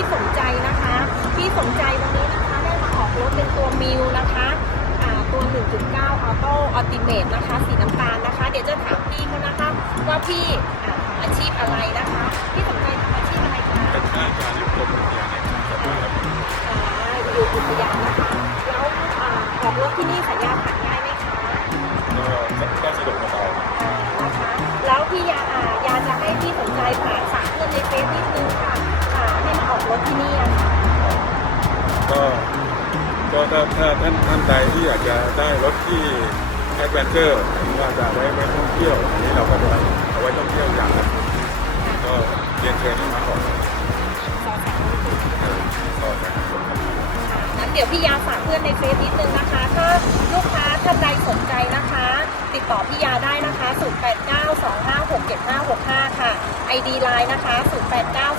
ได้ปล่อยรถนะคะพี่สนใจนะคะพี่สนใจวันนี้นะคะได้มาออกรถเป็นตัวมิวนะคะอ่าตัว 1.9 Auto Ultimate นะคะ สีน้ำตาลนะคะ เดี๋ยวจะถามพี่เขานะคะ ว่าพี่อ่าทำอาชีพอะไรนะคะ พี่สนใจทำอาชีพอะไรคะเป็นข้าราชการที่กรมอุทยานแห่งชาติสัตว์ป่าครับอ่าอยู่อุทยานนะคะ แล้วอ่าออกรถที่นี่สัญญาผ่านง่ายไหมคะก็ก็สะดวกสบายอ่านะคะ แล้วพี่ยาอ่ายาจะให้พี่สนใจผ่านฝากเพื่อนในเฟซนิดนึง รถที่นี่อะค่ะก็ก็ถ้าถ้าท่านท่านใดที่อยากจะได้รถที่แอดเวนเจอร์ว่าจะได้ไว้ท่องเที่ยวอันนี้เราก็จะเอาไว้ท่องเที่ยวอย่างละก็เรียนเชิญให้มาออกสอสามนิดนึงเออก็นะครับผมครับค่ะงั้นเดี๋ยวพี่ยาฝากเพื่อนในเฟซนิดนึงนะคะ ถ้าลูกค้าท่านใดสนใจนะคะ ติดต่อพี่ยาได้นะคะ 0892567565 ค่ะ ID Line นะคะ 0892567565ค่ะ